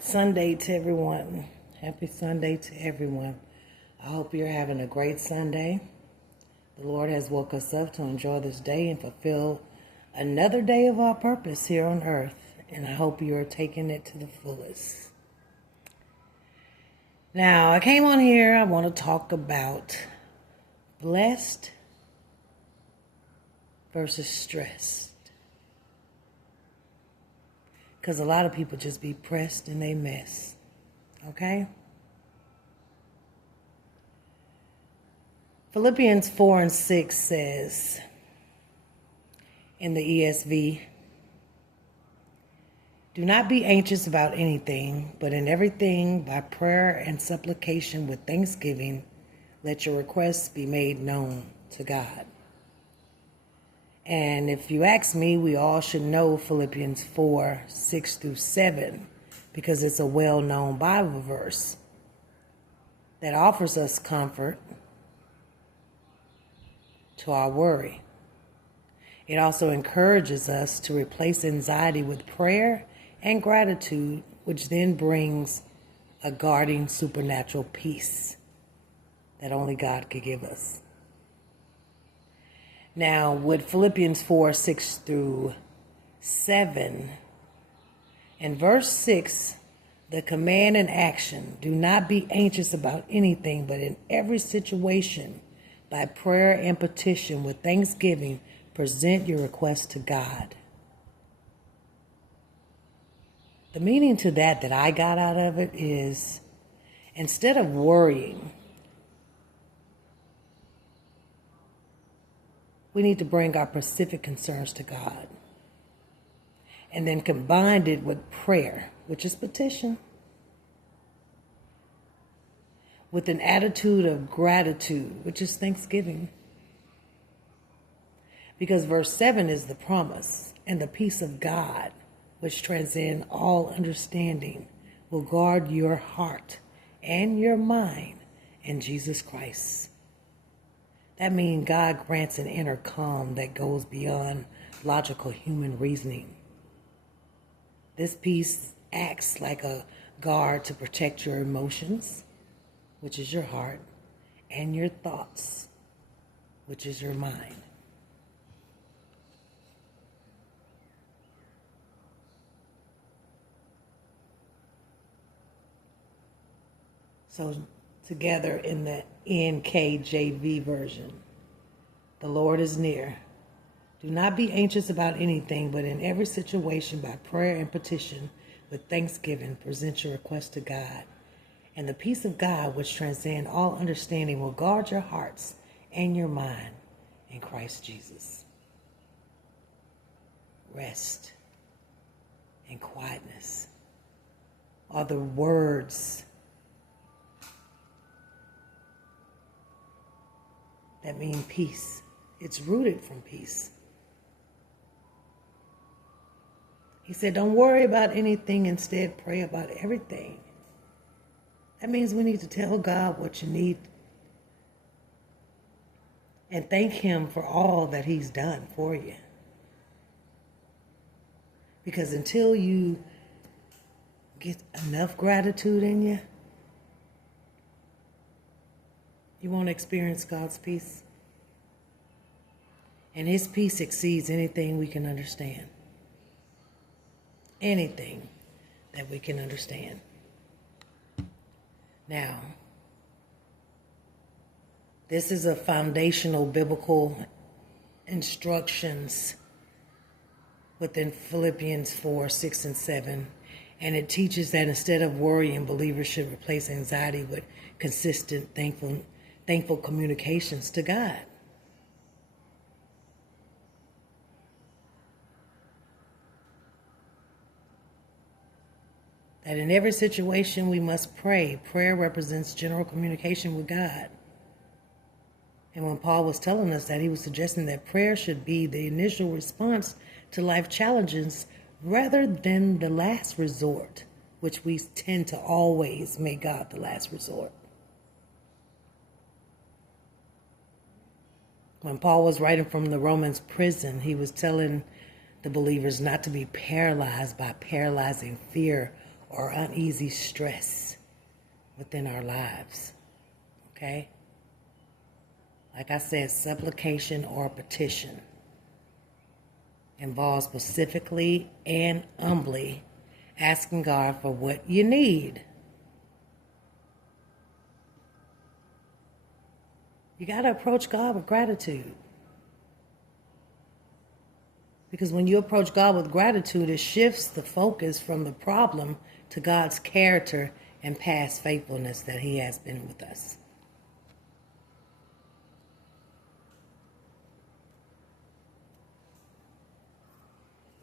Sunday to everyone. Happy Sunday to everyone. I hope you're having a great Sunday. The Lord has woke us up to enjoy this day and fulfill another day of our purpose here on earth. And I hope you're taking it to the fullest. Now, I came on here, I want to talk about blessed versus stressed. Because a lot of people just be pressed and they mess. Okay? Philippians 4:6 says in the ESV, "Do not be anxious about anything, but in everything by prayer and supplication with thanksgiving, let your requests be made known to God." And if you ask me, we all should know Philippians 4:6-7, because it's a well-known Bible verse that offers us comfort to our worry. It also encourages us to replace anxiety with prayer and gratitude, which then brings a guarding supernatural peace that only God could give us. Now, with Philippians 4:6-7, in verse 6, the command and action, do not be anxious about anything, but in every situation, by prayer and petition with thanksgiving, present your request to God. The meaning to that I got out of it is, instead of worrying, we need to bring our specific concerns to God. And then combine it with prayer, which is petition, with an attitude of gratitude, which is thanksgiving. Because verse 7 is the promise, and the peace of God, which transcends all understanding, will guard your heart and your mind in Jesus Christ. That means God grants an inner calm that goes beyond logical human reasoning. This peace acts like a guard to protect your emotions, which is your heart, and your thoughts, which is your mind. So together in the NKJV version, the Lord is near. Do not be anxious about anything, but in every situation by prayer and petition with thanksgiving, present your request to God. And the peace of God, which transcends all understanding, will guard your hearts and your mind in Christ Jesus. Rest and quietness are the words that mean peace. It's rooted from peace. He said, don't worry about anything, instead pray about everything. That means we need to tell God what you need and thank Him for all that He's done for you. Because until you get enough gratitude in you, you won't experience God's peace. And His peace exceeds anything we can understand. Anything that we can understand. Now, this is a foundational biblical instructions within Philippians 4:6-7. And it teaches that instead of worrying, believers should replace anxiety with consistent, thankful communications to God. That in every situation we must pray. Prayer represents general communication with God. And when Paul was telling us that, he was suggesting that prayer should be the initial response to life challenges rather than the last resort, which we tend to always make God the last resort. When Paul was writing from the Romans prison, he was telling the believers not to be paralyzed by paralyzing fear or uneasy stress within our lives. Okay? Like I said, supplication or petition involves specifically and humbly asking God for what you need. You got to approach God with gratitude. Because when you approach God with gratitude, it shifts the focus from the problem to God's character and past faithfulness that He has been with us.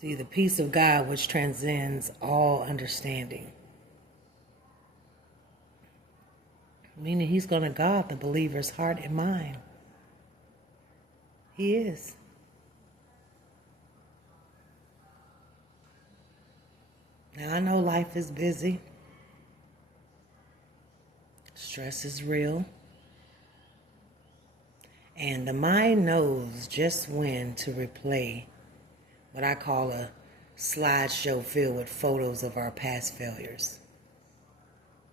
See, the peace of God which transcends all understanding. Meaning He's going to guard the believer's heart and mind. He is. Now I know life is busy. Stress is real. And the mind knows just when to replay what I call a slideshow filled with photos of our past failures.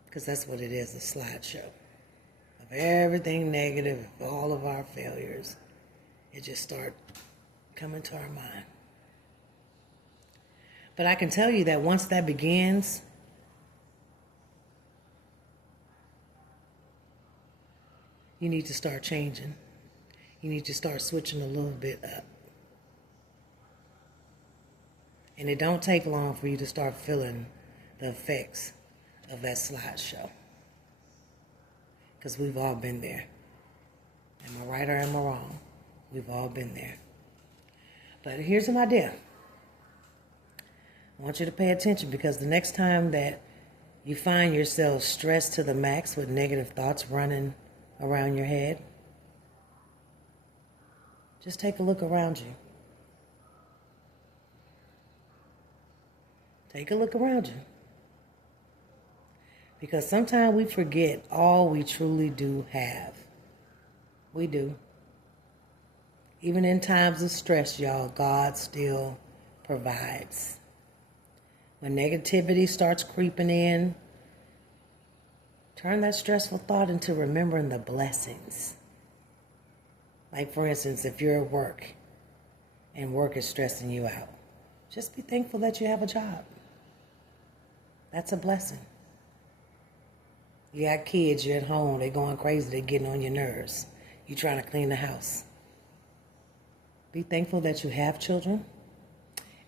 Because that's what it is, a slideshow. Of everything negative, of all of our failures. It just starts coming to our mind. But I can tell you that once that begins, you need to start changing. You need to start switching a little bit up. And it don't take long for you to start feeling the effects of that slideshow. Because we've all been there. Am I right or am I wrong? We've all been there. But here's an idea. I want you to pay attention, because the next time that you find yourself stressed to the max with negative thoughts running around your head, just take a look around you. Take a look around you. Because sometimes we forget all we truly do have. We do. Even in times of stress, y'all, God still provides. When negativity starts creeping in, turn that stressful thought into remembering the blessings. Like, for instance, if you're at work and work is stressing you out, just be thankful that you have a job. That's a blessing. You got kids, you're at home, they're going crazy, they're getting on your nerves. You're trying to clean the house. Be thankful that you have children,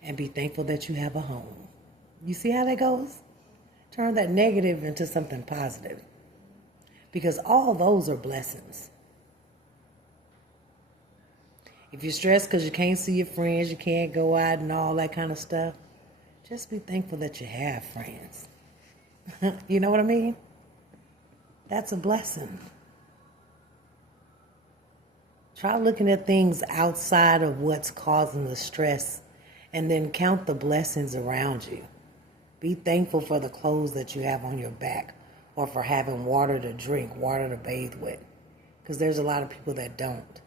and be thankful that you have a home. You see how that goes? Turn that negative into something positive. Because all those are blessings. If you're stressed because you can't see your friends, you can't go out and all that kind of stuff, just be thankful that you have friends. You know what I mean? That's a blessing. Try looking at things outside of what's causing the stress, and then count the blessings around you. Be thankful for the clothes that you have on your back, or for having water to drink, water to bathe with. Because there's a lot of people that don't.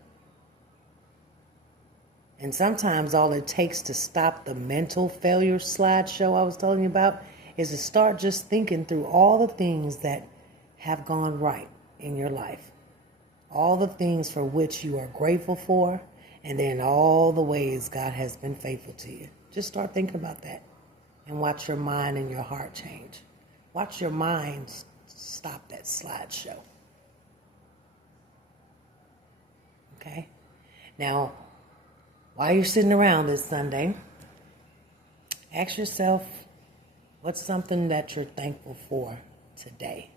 And sometimes all it takes to stop the mental failure slideshow I was telling you about is to start just thinking through all the things that have gone right in your life. All the things for which you are grateful for, and then all the ways God has been faithful to you. Just start thinking about that and watch your mind and your heart change. Watch your mind stop that slideshow. Okay? Now, while you're sitting around this Sunday, ask yourself, what's something that you're thankful for today?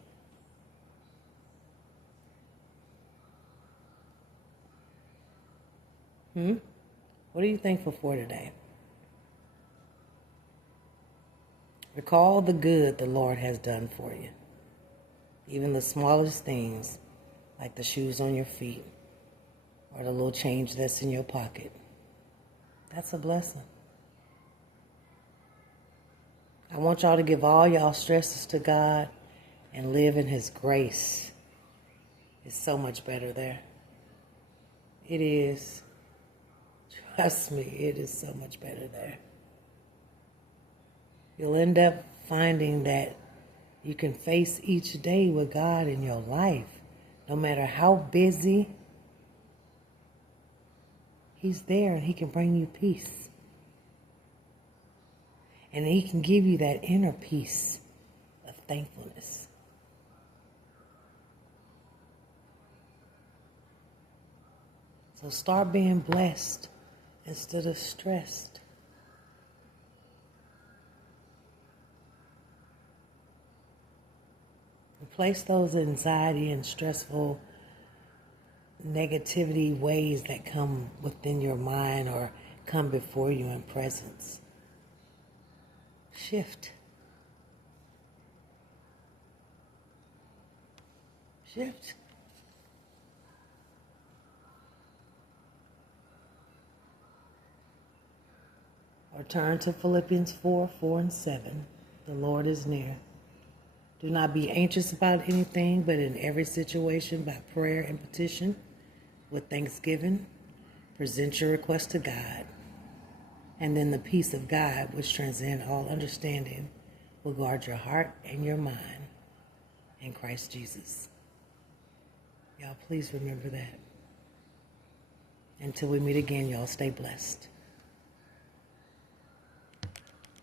What are you thankful for today? Recall the good the Lord has done for you. Even the smallest things, like the shoes on your feet or the little change that's in your pocket. That's a blessing. I want y'all to give all y'all stresses to God and live in His grace. It's so much better there. It is. Trust me, it is so much better there. You'll end up finding that you can face each day with God in your life. No matter how busy, He's there and He can bring you peace. And He can give you that inner peace of thankfulness. So start being blessed instead of stressed. Replace those anxiety and stressful negativity ways that come within your mind or come before you in presence. Shift. Shift. Or turn to Philippians 4:4-7. The Lord is near. Do not be anxious about anything, but in every situation, by prayer and petition, with thanksgiving, present your request to God. And then the peace of God, which transcends all understanding, will guard your heart and your mind in Christ Jesus. Y'all, please remember that. Until we meet again, y'all, stay blessed.